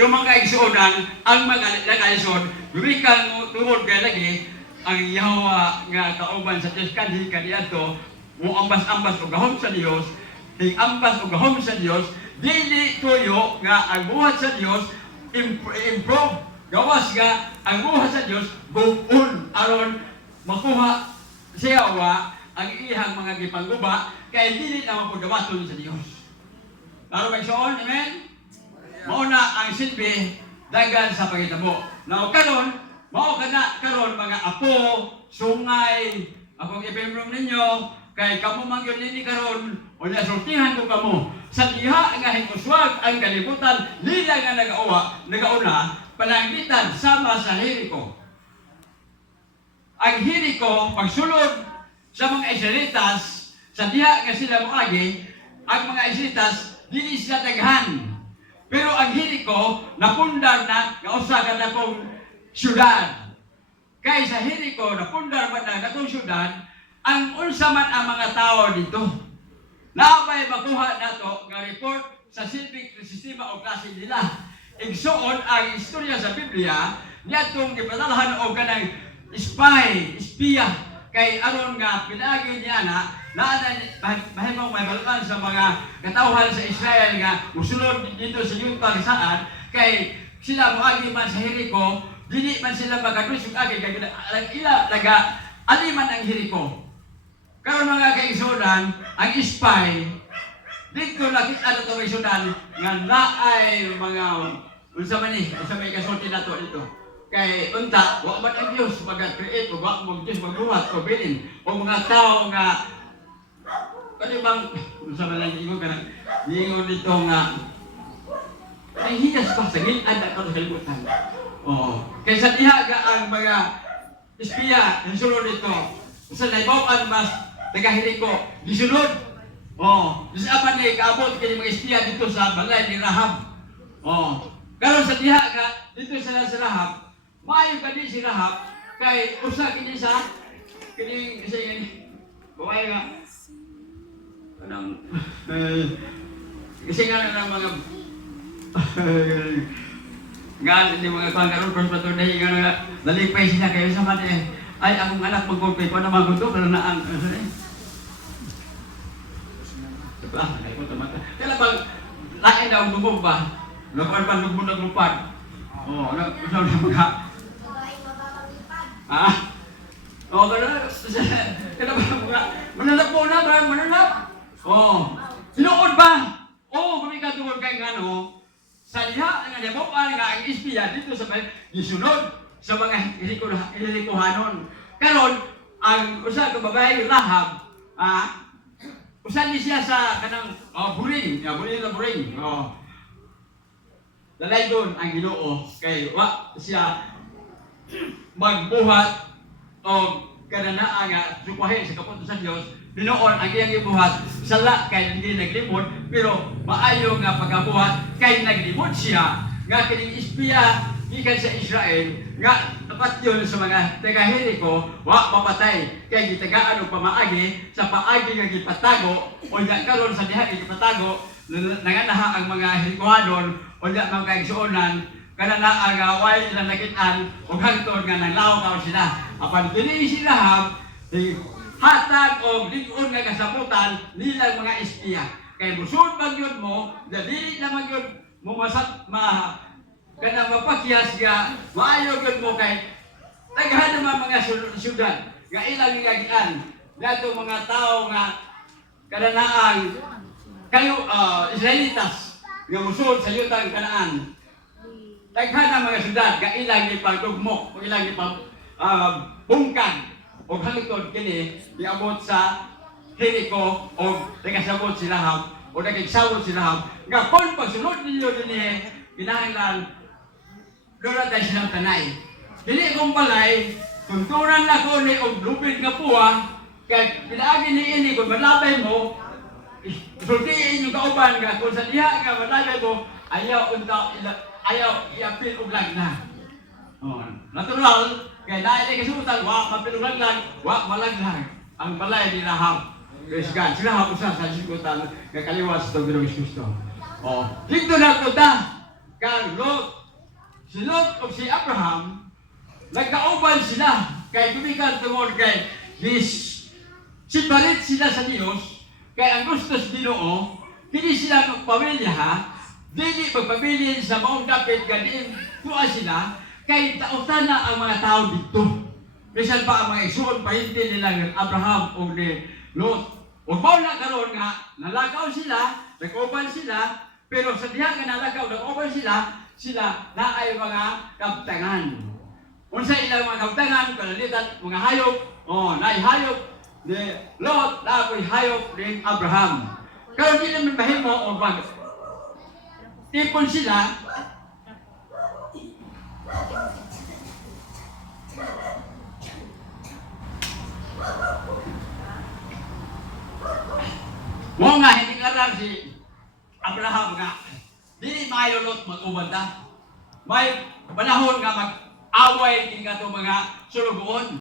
Pero mga igsuonan, ang mga nakaisod, lumikan mo tungod kay lagi, ang Yahwa nga kauban sa Diyos kanhi kaniadto, mo ambas-ambas o gahom sa Dios, ting ambas o gahom sa Dios, dili tuyo nga ang buhat sa Dios improve, gawas nga ang buhat sa Dios buon aron makuha siya wa ang ihang mga gipangguba kay dili na mapudawaton sa Dios. Laro ba igsoon? Amen? Mauna ang silbi dagan sa pangitabo. Now karon mao kana karon mga apo, sungay, akong ipemrom ninyo kay kamo man gyud nini karon unya sultihan ko kamo. Sa diha nga hinguswag ang kalibutan nila nga nagauna pananglitan sama sa Jericho. Ang Jericho pagsulod sa mga Israelitas sa diha nga sila moagi, ang mga Israelitas dili sila daghan. Pero ang Jericho napundar na nga usa ka dakong syudad. Kay sa Jericho napundar man na dakong syudad, ang unsa man ang mga tao dito. Naabay makuha nato nga report sa silbing sistema o klase nila. Igsuon ang istorya sa Biblia niadtong gipadalahan og kanang espiya kay aron nga pinaagi niya na mahimong may balutan sa mga katawhan sa Israel nga musulod dito sa Yuta saan kay sila moagi man sa Jericho, dili man sila magadusog agi kay ila laga aliman ang Jericho. Karon mga kaigsunan, ang spy dito nakita na ito kaigsunan nga naay mga unsa man ni unsa may kasulti nato dito. Kay unta wa man ang Dios mag-create o wa mo Dios magbuhat o bilin o mga tao nga kani bang unsa man lang ingon kana ingon dito nga ay higas pa sa gilid ka sa kalibutan. Oh, kay sa diha ga ang mga espiya ang sulod dito. Sa naibaw mas taga-Jericho gisulod. Oh, sa apan ni kaabot kini mga espiya dito sa balay ni Rahab. Oh, karon sa diha ga dito sa Rahab, maayo kani si Rahab kay usa kini sa kini buhay nga anang kasi nga ng mga nga hindi mga karon kon patunay nga nalipay siya kayo sa man ay akong anak magpapay pa naman ko to pero naan diba ay ko tamata kaya bang lain daw gubog ba lakuan pa lubog na lupad oh na mga oh kaya ba manalap po na ba manalap oh sinuod ba oh kumikat tungod kay ngano sa diha nga nabuan nga ang espiya dito sa gisunod sa mga Jerichohanon. Karon ang usa ka babae Rahab, usa ni siya sa kanang buring, buring. Oh. Dalay doon ang Ginoo kay wa siya magbuhat o kananaa nga sukuhin sa kaputo sa Dios. Binoon ang iyang ibuhat sala kay hindi naglimod pero maayo nga pagkabuhat kay naglimod siya nga kining espiya gikan sa Israel nga dapat yun sa mga taga-Jericho wa mapatay kay gitagaan og pamaagi sa paagi nga gipatago o nga karon sa diha gipatago nanganaha ang mga Jerichohanon o nga mga kaigsuonan kanana nga way nila nakit-an og hangtod nga naglaw sila apan kini si Rahab hatag o ligon nga kasabutan nila mga espiya kay busod bang yun mo dili naman yun mumasat kanang mapakyas nga maayo gyud mo kay daghan naman mga syudad nga ilang gigagian nato mga tao nga kananaan kayo Israelitas nga musud sa yutang Kanaan daghan na mga syudad nga ilang gipagdugmo o ilang bungkan o hangtod kini giabot sa Jericho o nagasabot si Rahab o nagsawot si Rahab nga kon pagsunod ninyo dinhi kinahanglan doon tayo silang tanay. Dili kong balay, tunturan na ko ni og lupit nga puwa, kaya pinaagi ni ini kung malabay mo, sultiin yung kauban ka, kung sa diha nga malabay mo, ayaw iapil og laglag. Natural, kaya dahil kasutan, wa mapil og laglag, wa malaglag. Ang balay ni Rahab. Praise God. Si Rahab usa sa sikutan, nga kaliwas itong Ginoong Kristo. Dito na ko ta. kang Lot. Si Lot o si Abraham, nagkauban sila kay tumikan tungod kay sipalit sila sa Dios kay ang gusto sa Ginoo hindi sila magpamilya ha, dili magpamilya sa maong dapit ganin tuwa sila kay tautan na ang mga tao dito. Bisan pa ang mga igsoon pahinti nila ng Abraham o ni Lot. Ug mao na karon nga nalakaw sila, nag-uban sila, pero sa diha nga nalakaw nag-uban sila naay mga kabtangan. Unsa ilang mga kabtangan kalalitan mga hayop, naay hayop ni Lot, naay hayop ni Abraham. Karon di naman mahimo o mag tipon sila. Mo nga hindi karar si Abraham nga dili maayo Lot mag-uban ta. May panahon nga mag-away din ka mga sulugoon.